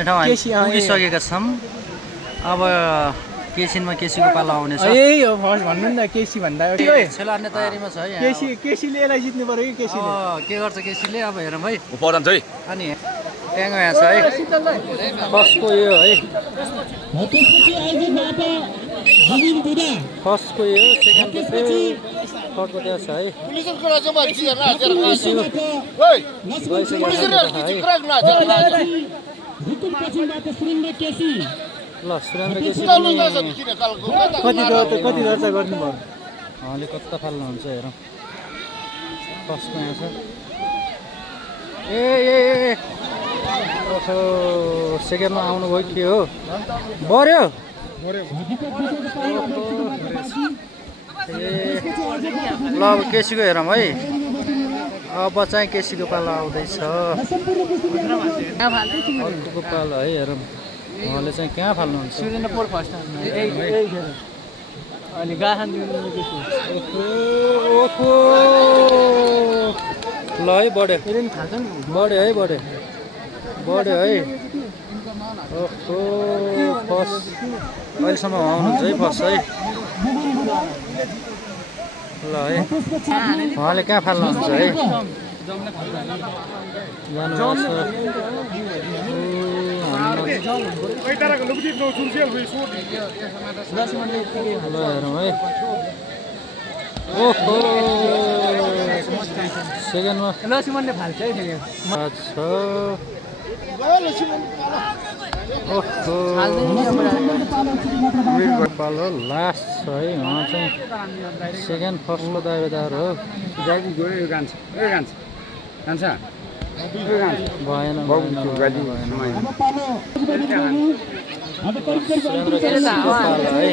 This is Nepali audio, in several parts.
भन्ने ठाउँ पुगिसकेका छौँ। अब केसीमा केसीको पालो आउनेछ। यही हो फर्स्ट भन्नु नि त केसी भन्दा छेला हान्ने तयारीमा छ है। केसीले यसलाई जित्नु पर्यो कि केसीले के गर्छ केसीले अब हेरौँ है। ऊपर जान्छ है। अनि ट्याङ्गो यहाँ छ है। फर्स्टको यो है। फर्स्टको यो सेकेन्डको थर्डको त्यहाँ छ है। ल सुरेन्द्र केसी कति दर्ता गर्नुभयो उहाँले कता फाल्नुहुन्छ हेरौँ। फर्स्टको यहाँ छ। ए ओहो सेकेन्डमा आउनुभयो के हो बढ्यो। ल अब केसीको हेरौँ है। अब चाहिँ केसीको पालो आउँदैछ। अर्कोको पालो है हेरौँ। उहाँले चाहिँ कहाँ फाल्नुहुन्छ। अनि गाछन् ओहो ल है बढ्यो बढ्यो है बढ्यो है। ओहो फर्स्ट अहिलेसम्म आउनुहुन्छ है फर्स्ट है। ल है उहाँले कहाँ फाल्नुहुन्छ है। हेरौँ है। ओहो सेकेन्डमा लक्ष्मणले फाल्छ है अच्छा। ओहो पालो लास्ट छ है। उहाँ चाहिँ सेकेन्ड फर्स्टको दावेदार हो। भएन सुरेन्द्र केसीको पालो है।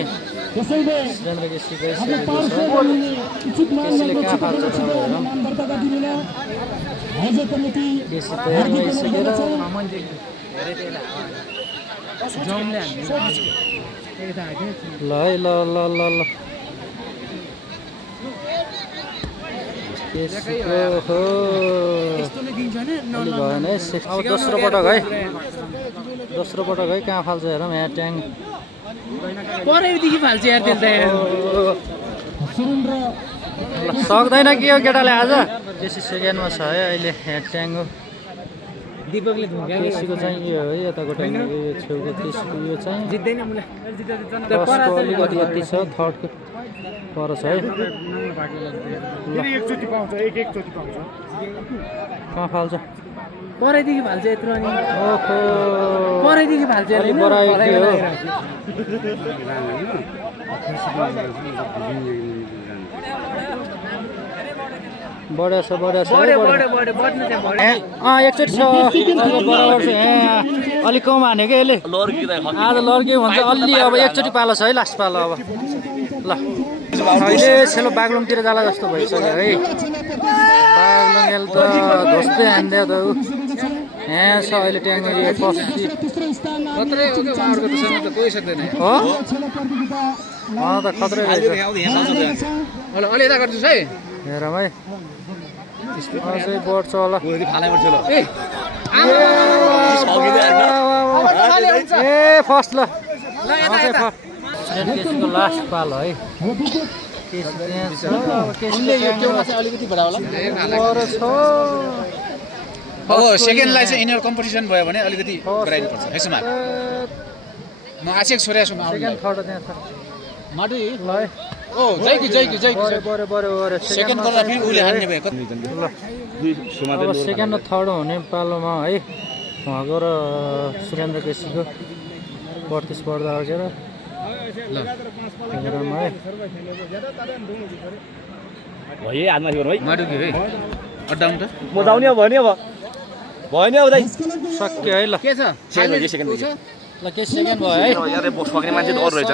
सुरेन्द्र केसी गइसकेको छ। केसीले कहाँ फाल्छ त हेरौँ। केसी तयार भइसकेर ल है ल केसीको हो भएन है। अब दोस्रो पटक है कहाँ फाल्छ हेरौँ। यहाँ ट्याङ परैदेखि फाल्छ यार त्यसले सक्दैन कि यो केटाले आज। केसी सेकेन्डमा छ है अहिले। यहाँ ट्याङ्गो दीपकले केसीको चाहिँ यो है यताको ट्याङ्गो यो छेउको केसीको यो चाहिँ जित्दैन फर्स्टको अलिकति यति छ। थर्डको पर छ है। कहाँ फाल्छ परैदेखि फाल्छ यत्रो अनि ओहो परैदेखि फाल्छ अलि बढायो के हो। बढ्या छ एकचोटि छ बराबर छ। अलिक कम हान्यो कि यसले आज लड्क्यो भन्छ अलि। अब एकचोटि पालो छ है लास्ट पालो। अब ल अहिले सेलो बागलुङतिर जाला जस्तो भइसक्यो है। बागलुङ त धोस्दै हान्दियो त ऊ यहाँ छ अहिले ट्याङ्गो यो फर्स्ट हो त खत्रै हेरौँ है। अझै बढ्छ होला। ए फर्स्ट ल केसीको लास्ट पालो है। अब सेकेन्डलाई चाहिँ यिनीहरू कम्पिटिसन भयो भने अलिकति गराइदिनुपर्छ है सुमा। म आशिक छोरा छु सेकेन्ड थर्ड त्यहाँ छ माटु ल है। ओ जैकी बढ्यो सेकेन्ड गर्दा फेरि उले हान्ने भयो। अब सेकेन्ड र थर्ड हुने पालोमा है उहाँको र सुरेन्द्र केसीको प्रतिस्पर्धा अघेर ल हेरौँ है। भयो हातमा थियो है माटु के है अड्डाउन त म जाउने अब भयो नि अब दाइ सक्यो है। ल के छ ल के सेकेन्ड भयो है। यार बोक्स पक्ने मान्छे डर रहेछ।